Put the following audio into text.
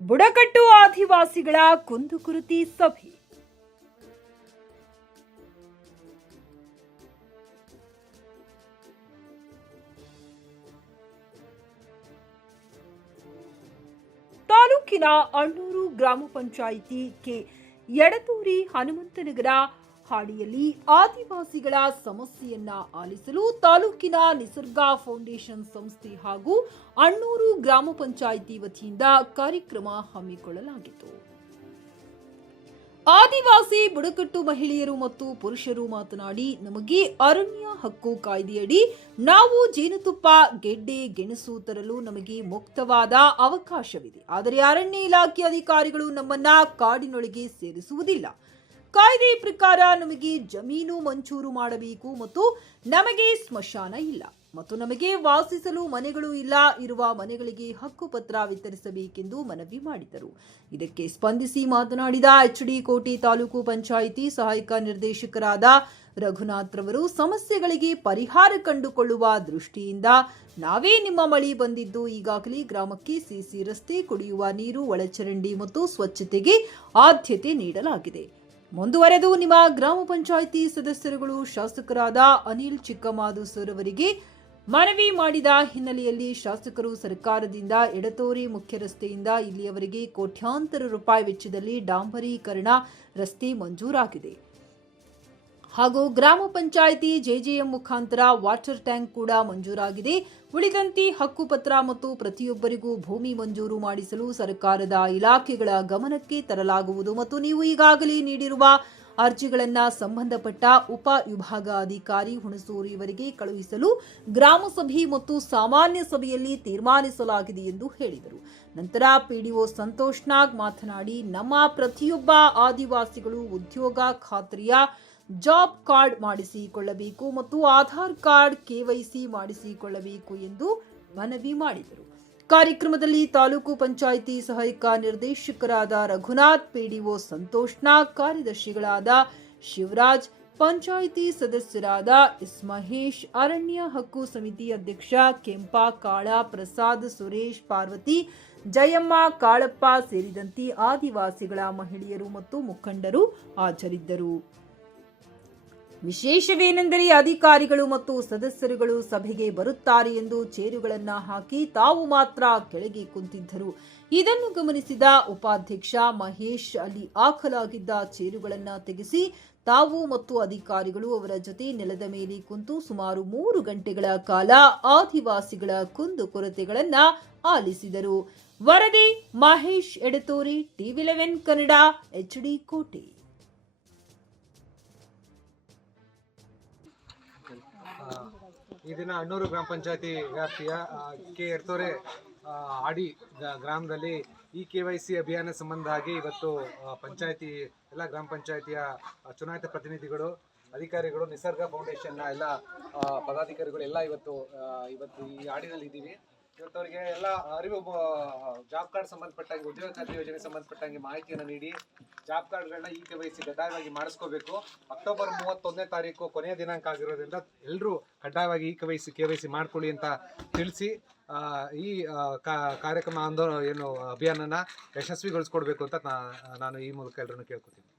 ಬುಡಕಟ್ಟು ಆದಿವಾಸಿಗಳ ಕುಂದುಕೊರತೆ ಸಭೆ. ತಾಲೂಕಿನ ಅಣ್ಣೂರು ಗ್ರಾಮ ಪಂಚಾಯಿತಿ ಕೆ ಯಡತೂರಿ ಹನುಮಂತನಗರ ಹಾಡಿಯಲ್ಲಿ ಆದಿವಾಸಿಗಳ ಸಮಸ್ಯೆಯನ್ನ ಆಲಿಸಲು ತಾಲೂಕಿನ ನಿಸರ್ಗ ಫೌಂಡೇಶನ್ ಸಂಸ್ಥೆ ಹಾಗೂ ಅಣ್ಣೂರು ಗ್ರಾಮ ಪಂಚಾಯಿತಿ ವತಿಯಿಂದ ಕಾರ್ಯಕ್ರಮ ಹಮ್ಮಿಕೊಳ್ಳಲಾಗಿತ್ತು. ಆದಿವಾಸಿ ಬುಡಕಟ್ಟು ಮಹಿಳೆಯರು ಮತ್ತು ಪುರುಷರು ಮಾತನಾಡಿ, ನಮಗೆ ಅರಣ್ಯ ಹಕ್ಕು ಕಾಯ್ದೆಯಡಿ ನಾವು ಜೇನುತುಪ್ಪ, ಗೆಡ್ಡೆ, ಗೆಣಸು ತರಲು ನಮಗೆ ಮುಕ್ತವಾದ ಅವಕಾಶವಿದೆ. ಆದರೆ ಅರಣ್ಯ ಇಲಾಖೆ ಅಧಿಕಾರಿಗಳು ನಮ್ಮನ್ನ ಕಾಡಿನೊಳಗೆ ಸೇರಿಸುವುದಿಲ್ಲ. ಕಾಯ್ದೆ ಪ್ರಕಾರ ನಮಗೆ ಜಮೀನು ಮಂಜೂರು ಮಾಡಬೇಕು ಮತ್ತು ನಮಗೆ ಸ್ಮಶಾನ ಇಲ್ಲ ಮತ್ತು ನಮಗೆ ವಾಸಿಸಲು ಮನೆಗಳು ಇಲ್ಲ. ಇರುವ ಮನೆಗಳಿಗೆ ಹಕ್ಕುಪತ್ರ ವಿತರಿಸಬೇಕೆಂದು ಮನವಿ ಮಾಡಿದರು. ಇದಕ್ಕೆ ಸ್ಪಂದಿಸಿ ಮಾತನಾಡಿದ ಎಚ್.ಡಿ. ಕೋಟೆ ತಾಲೂಕು ಪಂಚಾಯಿತಿ ಸಹಾಯಕ ನಿರ್ದೇಶಕರಾದ ರಘುನಾಥ್ ರವರು, ಸಮಸ್ಯೆಗಳಿಗೆ ಪರಿಹಾರ ಕಂಡುಕೊಳ್ಳುವ ದೃಷ್ಟಿಯಿಂದ ನಾವೇ ನಿಮ್ಮ ಮಳಿ ಬಂದಿದ್ದು ಈಗಾಗಲೇ ಗ್ರಾಮಕ್ಕೆ ಸಿಸಿ ರಸ್ತೆ, ಕುಡಿಯುವ ನೀರು, ಒಳಚರಂಡಿ ಮತ್ತು ಸ್ವಚ್ಛತೆಗೆ ಆದ್ಯತೆ ನೀಡಲಾಗಿದೆ. ಮುಂದುವರೆದು ನಿಮ್ಮ ಗ್ರಾಮ ಪಂಚಾಯಿತಿ ಸದಸ್ಯರುಗಳು ಶಾಸಕರಾದ ಅನಿಲ್ ಚಿಕ್ಕಮಾದು ಸರ್ ಅವರಿಗೆ ಮನವಿ ಮಾಡಿದ ಹಿನ್ನೆಲೆಯಲ್ಲಿ ಶಾಸಕರು ಸರ್ಕಾರದಿಂದ ಎಡತೋರಿ ಮುಖ್ಯ ರಸ್ತೆಯಿಂದ ಇಲ್ಲಿಯವರೆಗೆ ಕೋಟ್ಯಾಂತರ ರೂಪಾಯಿ ವೆಚ್ಚದಲ್ಲಿ ಡಾಂಬರೀಕರಣ ರಸ್ತೆ ಮಂಜೂರಾಗಿದೆ ಹಾಗೂ ಗ್ರಾಮ ಪಂಚಾಯಿತಿ ಜೆಜೆಎಂ ಮುಖಾಂತರ ವಾಟರ್ ಟ್ಯಾಂಕ್ ಕೂಡ ಮಂಜೂರಾಗಿದೆ. ಉಳಿದಂತೆ ಹಕ್ಕುಪತ್ರ ಮತ್ತು ಪ್ರತಿಯೊಬ್ಬರಿಗೂ ಭೂಮಿ ಮಂಜೂರು ಮಾಡಿಸಲು ಸರ್ಕಾರದ ಇಲಾಖೆಗಳ ಗಮನಕ್ಕೆ ತರಲಾಗುವುದು ಮತ್ತು ನೀವು ಈಗಾಗಲೇ ನೀಡಿರುವ ಅರ್ಜಿಗಳನ್ನು ಸಂಬಂಧಪಟ್ಟ ಉಪ ವಿಭಾಗ ಅಧಿಕಾರಿ ಹುಣಸೂರು ಇವರಿಗೆ ಕಳುಹಿಸಲು ಗ್ರಾಮ ಸಭೆ ಮತ್ತು ಸಾಮಾನ್ಯ ಸಭೆಯಲ್ಲಿ ತೀರ್ಮಾನಿಸಲಾಗಿದೆ ಎಂದು ಹೇಳಿದರು. ನಂತರ ಪಿಡಿಒ ಸಂತೋಷ್ ನಾಗ್ ಮಾತನಾಡಿ, ನಮ್ಮ ಪ್ರತಿಯೊಬ್ಬ ಆದಿವಾಸಿಗಳು ಉದ್ಯೋಗ ಖಾತ್ರಿಯ ಜಾಬ್ ಕಾರ್ಡ್ ಮಾಡಿಸಿಕೊಳ್ಳಬೇಕು ಮತ್ತು ಆಧಾರ್ ಕಾರ್ಡ್ ಕೆವೈಸಿ ಮಾಡಿಸಿಕೊಳ್ಳಬೇಕು ಎಂದು ಮನವಿ ಮಾಡಿದರು. ಕಾರ್ಯಕ್ರಮದಲ್ಲಿ ತಾಲೂಕು ಪಂಚಾಯಿತಿ ಸಹಾಯಕ ನಿರ್ದೇಶಕರಾದ ರಘುನಾಥ್, ಪಿಡಿಒ ಸಂತೋಷ್ ನಾಗ್, ಕಾರ್ಯದರ್ಶಿಗಳಾದ ಶಿವರಾಜ್, ಪಂಚಾಯಿತಿ ಸದಸ್ಯರಾದ ಮಹೇಶ್, ಅರಣ್ಯ ಹಕ್ಕು ಸಮಿತಿ ಅಧ್ಯಕ್ಷ ಕೆಂಪಾ ಕಾಳ, ಪ್ರಸಾದ್, ಸುರೇಶ್, ಪಾರ್ವತಿ, ಜಯಮ್ಮ, ಕಾಳಪ್ಪ ಸೇರಿದಂತೆ ಆದಿವಾಸಿಗಳ ಮಹಿಳೆಯರು ಮತ್ತು ಮುಖಂಡರು ಹಾಜರಿದ್ದರು. ವಿಶೇಷವೇನೆಂದರೆ ಅಧಿಕಾರಿಗಳು ಮತ್ತು ಸದಸ್ಯರುಗಳು ಸಭೆಗೆ ಬರುತ್ತಾರೆ ಎಂದು ಚೇರುಗಳನ್ನು ಹಾಕಿ ತಾವು ಮಾತ್ರ ಕೆಳಗೆ ಕುಂತಿದ್ದರು. ಇದನ್ನು ಗಮನಿಸಿದ ಉಪಾಧ್ಯಕ್ಷ ಮಹೇಶ್, ಅಲ್ಲಿ ಹಾಕಲಾಗಿದ್ದ ಚೇರುಗಳನ್ನು ತೆಗೆಸಿ ತಾವು ಮತ್ತು ಅಧಿಕಾರಿಗಳು ಅವರ ಜೊತೆ ನೆಲದ ಮೇಲೆ ಕುಂತು ಸುಮಾರು 3 ಗಂಟೆಗಳ ಕಾಲ ಆದಿವಾಸಿಗಳ ಕುಂದುಕೊರತೆಗಳನ್ನು ಆಲಿಸಿದರು. ವರದಿ ಮಹೇಶ್ ಎಡತೋರಿ, TV11 ಕನ್ನಡ, ಎಚ್.ಡಿ. ಕೋಟೆ. ಈ ದಿನ ಅಣ್ಣೂರು ಗ್ರಾಮ ಪಂಚಾಯತಿ ವ್ಯಾಪ್ತಿಯ ಕೆ ಎರ್ತೋರೆ ಆಡಿ ಗ್ರಾಮದಲ್ಲಿ KYC ಅಭಿಯಾನ ಸಂಬಂಧವಾಗಿ ಇವತ್ತು ಪಂಚಾಯತಿ ಎಲ್ಲ ಗ್ರಾಮ ಪಂಚಾಯತಿಯ ಚುನಾಯಿತ ಪ್ರತಿನಿಧಿಗಳು, ಅಧಿಕಾರಿಗಳು, ನಿಸರ್ಗ ಫೌಂಡೇಶನ್ನ ಎಲ್ಲ ಪದಾಧಿಕಾರಿಗಳು ಎಲ್ಲ ಇವತ್ತು ಈ ಆಡಿನಲ್ಲಿ ಇದ್ದೀವಿ. ಇವತ್ತವರಿಗೆ ಎಲ್ಲ ಅರಿವು, ಜಾಬ್ ಕಾರ್ಡ್ ಸಂಬಂಧಪಟ್ಟಂಗೆ, ಉದ್ಯೋಗ ಖಾತ್ರಿ ಯೋಜನೆ ಸಂಬಂಧಪಟ್ಟಂಗೆ ಮಾಹಿತಿಯನ್ನು ನೀಡಿ ಜಾಬ್ ಕಾರ್ಡ್ಗಳನ್ನ KYC ಕಡ್ಡಾಯವಾಗಿ ಮಾಡಿಸ್ಕೋಬೇಕು. ಅಕ್ಟೋಬರ್ 31ನೇ ತಾರೀಕು ಕೊನೆಯ ದಿನಾಂಕ ಆಗಿರೋದ್ರಿಂದ ಎಲ್ಲರೂ ಕಡ್ಡಾಯವಾಗಿ KYC ಮಾಡ್ಕೊಳ್ಳಿ ಅಂತ ತಿಳಿಸಿ ಈ ಕಾರ್ಯಕ್ರಮ ಅಭಿಯಾನನ ಯಶಸ್ವಿಗೊಳಿಸ್ಕೊಡ್ಬೇಕು ಅಂತ ನಾನು ಈ ಮೂಲಕ ಎಲ್ಲರನ್ನು ಕೇಳ್ಕೊತೀನಿ.